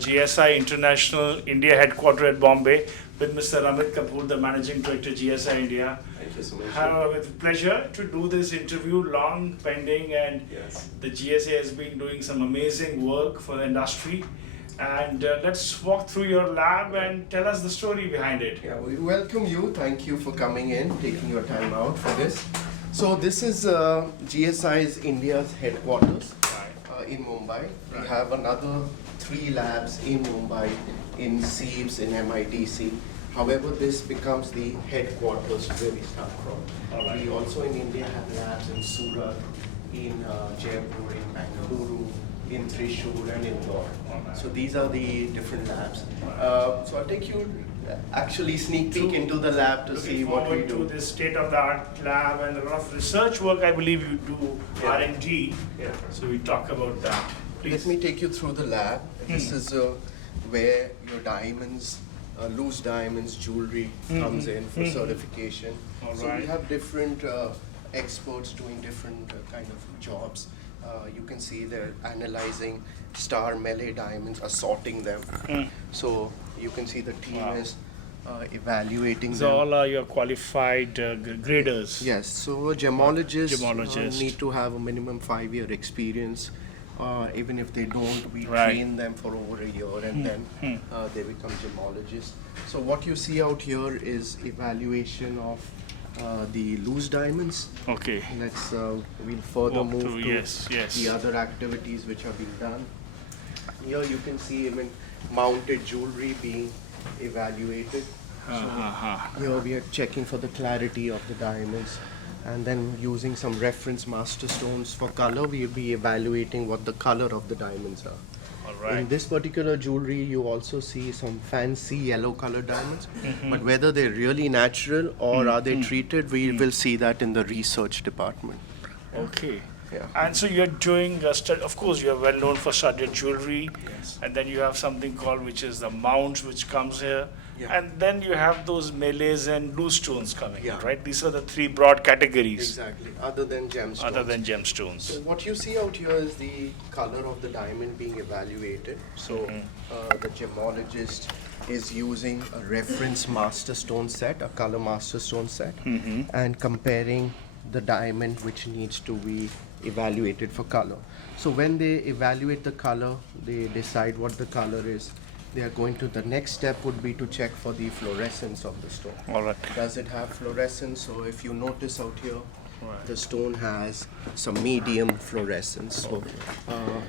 GSI International India headquarters at Bombay with Mr. Ramit Kapoor, the Managing Director, GSI India. Thank you so much. It's a pleasure to do this interview, long pending, and Yes. the GSA has been doing some amazing work for the industry. And let's walk through your lab and tell us the story behind it. Yeah, we welcome you. Thank you for coming in, taking your time out for this. So this is GSI's India's headquarters in Mumbai. We have another 3 labs in Mumbai, in SEEBS, in MITC. However, this becomes the headquarters where we start from. We also in India have labs in Surat, in Jaipur, in Bengaluru, in Thrissur and Indore. So these are the different labs. So I'll take you actually sneak peek into the lab to see what we do. To this state-of-the-art lab and a lot of research work, I believe you do R&D. Yeah. So we talk about that. Let me take you through the lab. This is where your diamonds, loose diamonds, jewelry comes in for certification. So we have different experts doing different kind of jobs. You can see they're analyzing star melee diamonds, assorting them. So you can see the team is evaluating So them. all are your qualified graders. Yes, so gemologists Gemologist. need to have a minimum 5-year experience. Even if they don't, we Right. train them for over a year and then they become gemologists. So what you see out here is evaluation of the loose diamonds. Okay. Let's we'll further Walk move through, to yes. the other activities which are being done. Here you can see even mounted jewelry being evaluated. Here we are checking for the clarity of the diamonds, and then using some reference master stones for color, we'll be evaluating what the color of the diamonds are. All right. In this particular jewelry, you also see some fancy yellow color diamonds, but whether they're really natural or are they treated, we will see that in the research department. Okay. Yeah. And so you're doing, of course, you're well known for studded jewelry, and then you have something called, which is the mounts, which comes here, and then you have those melees and loose stones coming in, right? These are the 3 broad categories. Exactly, other than gemstones. Other than gemstones. So what you see out here is the color of the diamond being evaluated. So the gemologist is using a reference master stone set, a color master stone set, and comparing the diamond which needs to be evaluated for color. So when they evaluate the color, they decide what the color is. They are going to, the next step would be to check for the fluorescence of the stone. All right. Does it have fluorescence? So if you notice out here, the stone has some medium fluorescence.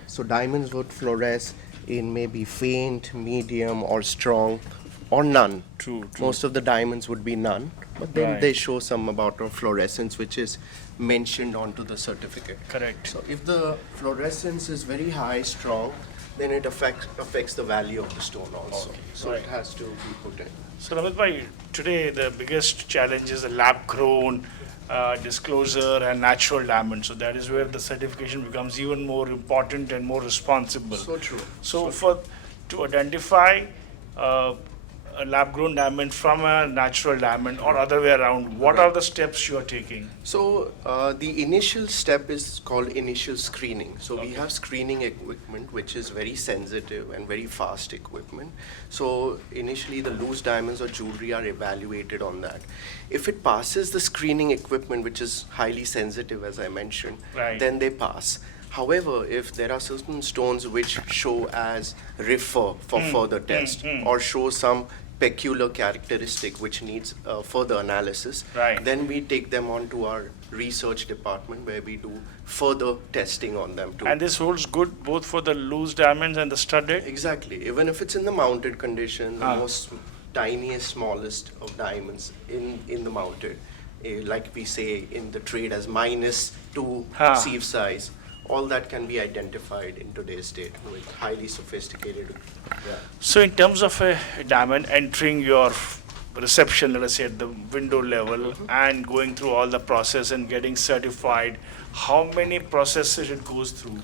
So diamonds would fluoresce in maybe faint, medium, or strong, or none. True. Most of the diamonds would be none, but then they show some amount of fluorescence which is mentioned onto the certificate. Correct. So if the fluorescence is very high, strong, then it affects the value of the stone also. So it has to be put in. So Ramit bhai, today the biggest challenge is the lab-grown disclosure and natural diamond. So that is where the certification becomes even more important and more responsible. So true. So to identify a lab-grown diamond from a natural diamond or other way around, what are the steps you are taking? So the initial step is called initial screening. So we have screening equipment which is very sensitive and very fast equipment. So initially the loose diamonds or jewelry are evaluated on that. If it passes the screening equipment, which is highly sensitive as I mentioned, then they pass. However, if there are certain stones which show as refer for further test or show some peculiar characteristic which needs further analysis, then we take them on to our research department where we do further testing on them too. And this holds good both for the loose diamonds and the studded? Exactly. Even if it's in the mounted condition, the most tiniest, smallest of diamonds in the mounted, like we say in the trade as -2 sieve size, all that can be identified in today's date with highly sophisticated. So in terms of a diamond entering your reception, let us say at the window level, and going through all the process and getting certified, how many processes it goes through?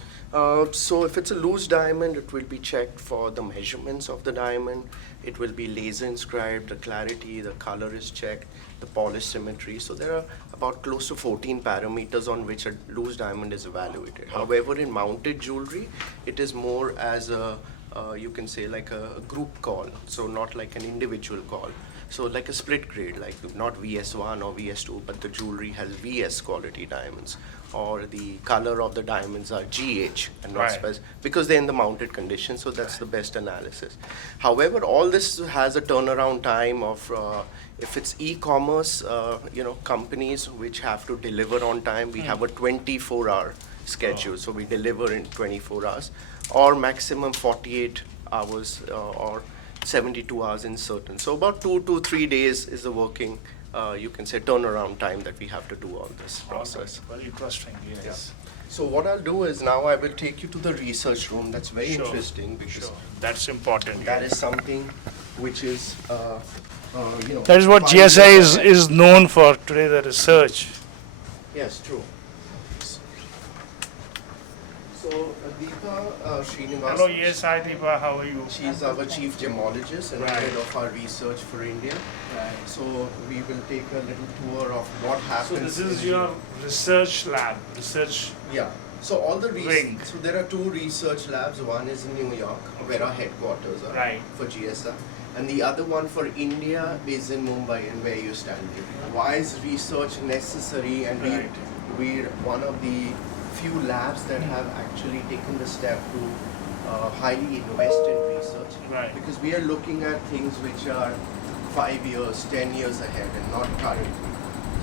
So if it's a loose diamond, it will be checked for the measurements of the diamond. It will be laser inscribed, the clarity, the color is checked, the polish symmetry. So there are about close to 14 parameters on which a loose diamond is evaluated. However, in mounted jewelry, it is more as a you can say like a group call, so not like an individual call. So like a split grade, like not VS1 or VS2, but the jewelry has VS quality diamonds, or the color of the diamonds are GH and not Right. because they're in the mounted condition, so that's the best analysis. However, all this has a turnaround time of, if it's e-commerce, companies which have to deliver on time, we have a 24-hour schedule, so we deliver in 24 hours, or maximum 48 hours, or 72 hours in certain. So about 2 to 3 days is the working, you can say, turnaround time that we have to do all this process. Very interesting, yes. So what I'll do is now I will take you to the research room. That's very Sure. interesting because Sure. That's important. that is something which is, That is what 5 GSI years ahead. is known for today, the research. Yes, true. So Deepa Srinivasan. Hello, yes, hi Deepa, how are you? She's our chief gemologist and Right. head of our research for India. So we will take a little tour of what So happens. this is in your research lab, research. Yeah. So all the Wing. so there are 2 research labs. One is in New York, where our headquarters are Right. for GSI, and the other one for India is in Mumbai, and where you stand. Why is research necessary? And Right. we're one of the few labs that have actually taken the step to highly invest in research, Right. because we are looking at things which are 5 years, 10 years ahead, and not currently.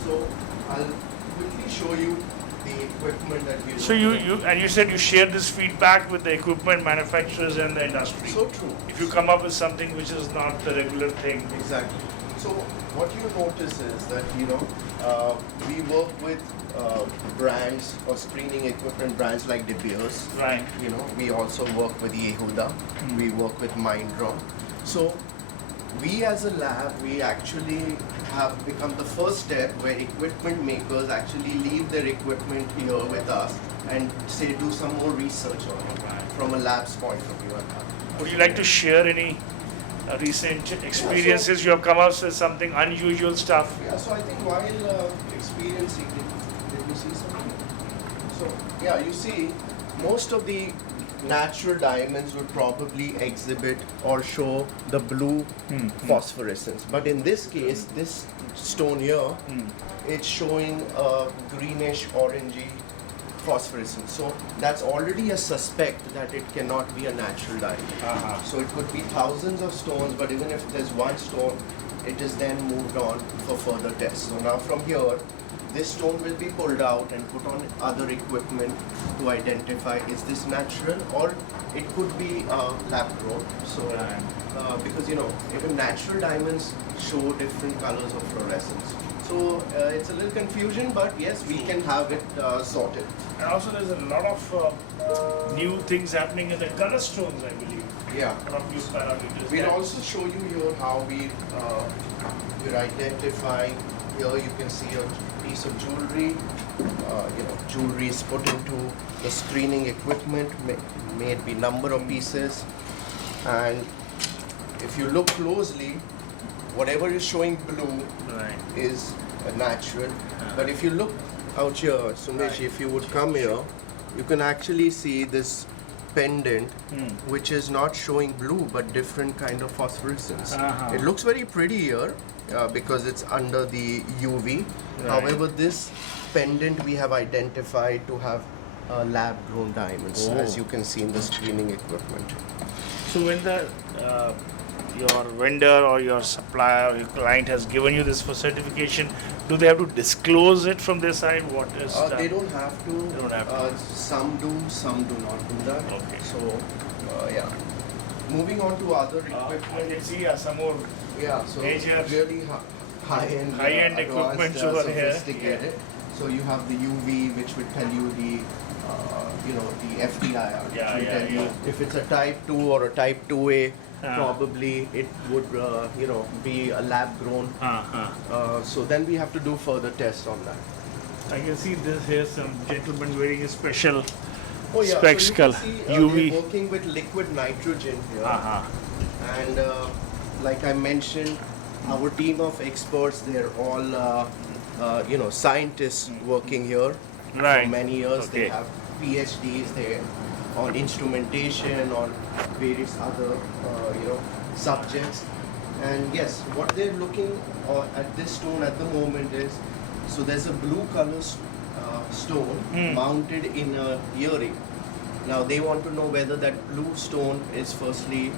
So I'll quickly show you the equipment that we're So you said you share this feedback with the equipment manufacturers and the industry. So true. If you come up with something which is not the regular thing. Exactly. So what you notice is that, we work with brands or screening equipment brands like De Beers. Right. We also work with Yehuda. We work with Mindron. So we as a lab, we actually have become the first step where equipment makers actually leave their equipment here with us and say do some more research on it from a lab's point of view. Would you like to share any recent experiences you have come up with, something unusual stuff? Yeah, so I think while experiencing, did you see something? So, yeah, you see, most of the natural diamonds would probably exhibit or show the blue phosphorescence. But in this case, this stone here, it's showing a greenish, orangey phosphorescence. So that's already a suspect that it cannot be a natural diamond. So it could be thousands of stones, but even if there's one stone, it is then moved on for further tests. So now from here, this stone will be pulled out and put on other equipment to identify is this natural, or it could be lab grown. So because even natural diamonds show different colors of fluorescence. So it's a little confusion, but yes, we can have it sorted. And also there's a lot of new things happening in the color stones, I believe. Yeah. A lot of new parameters. We'll that- also show you here how we're identifying. Here you can see a piece of jewelry. Jewelry is put into the screening equipment, may be number of pieces, and if you look closely, whatever is showing blue Right. is natural. But if you look out here, Sumesh, if you would come here, you can actually see this pendant, which is not showing blue but different kind of phosphorescence. It looks very pretty here because it's under the UV. Right. However, this pendant we have identified to have lab-grown diamonds, as you can see in the screening equipment. So when the your vendor or your supplier or your client has given you this for certification, do they have to disclose it from their side? What is that? They don't have to. They don't have to. Some do, some do not do that. Okay. So, yeah. Moving on to other I equipment. can see some more Yeah, so major really high-end, high-end advanced, equipment over here. sophisticated. So you have the UV, which would tell you the, the FTIR, which Yeah, will yeah, tell you yeah. if it's a type 2 or a type 2A. Ah. Probably it would, be a lab-grown. So then we have to do further tests on that. I can see this here, some gentleman wearing a special Oh yeah, spectacle, so you can see, UV. we're working with liquid nitrogen here. And like I mentioned, our team of experts, they're all, scientists working here for Right. many years. Okay. They have PhDs, they on instrumentation, on various other subjects. And yes, what they're looking at this stone at the moment is, so there's a blue color stone mounted in a earring. Now they want to know whether that blue stone is firstly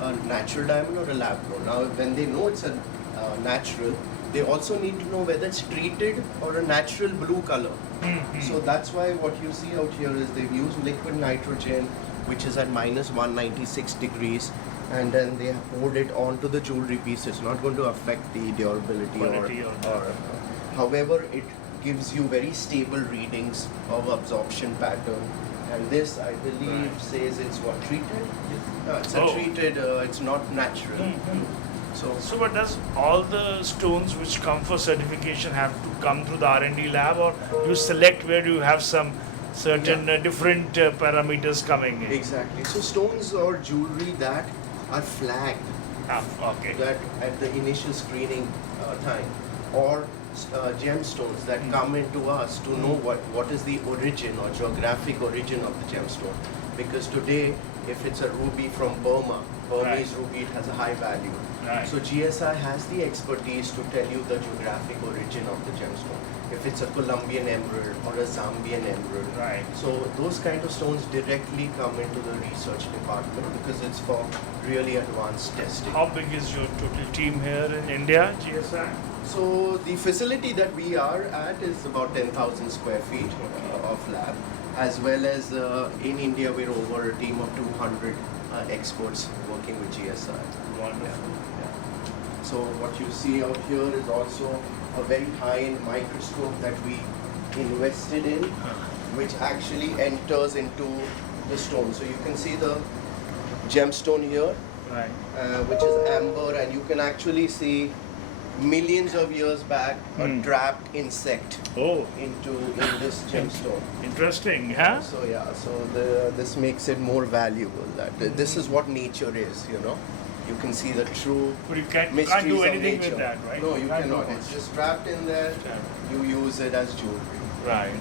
a natural diamond or a lab grown. Now when they know it's a natural, they also need to know whether it's treated or a natural blue color. So that's why what you see out here is they've used liquid nitrogen, which is at minus 196 degrees, and then they have poured it onto the jewelry piece. It's not going to affect the durability or however, it gives you very stable readings of absorption pattern. And this, I believe, says it's what, treated? It's a treated, it's not natural. So, but does all the stones which come for certification have to come through the R&D lab, or you select where you have some certain different parameters coming in? Exactly. So stones or jewelry that are flagged that at the initial screening time, or gemstones that come into us to know what is the origin or geographic origin of the gemstone. Because today, if it's a ruby from Burmese ruby, it has a high value. So GSI has the expertise to tell you the geographic origin of the gemstone. If it's a Colombian emerald or a Zambian emerald. So those kind of stones directly come into the research department because it's for really advanced testing. How big is your total team here in India, GSI? So the facility that we are at is about 10,000 square feet of lab, as well as in India we're over a team of 200 experts working with GSI. Wonderful. So what you see out here is also a very high-end microscope that we invested in, which actually enters into the stone. So you can see the gemstone here, which is amber, and you can actually see millions of years back a trapped insect in this gemstone. Interesting, huh? So yeah, this makes it more valuable. That this is what nature is, You can see the true But you can't mysteries do of anything nature. with that, right? No, you cannot. It's just trapped in there. You use it as jewelry. Right.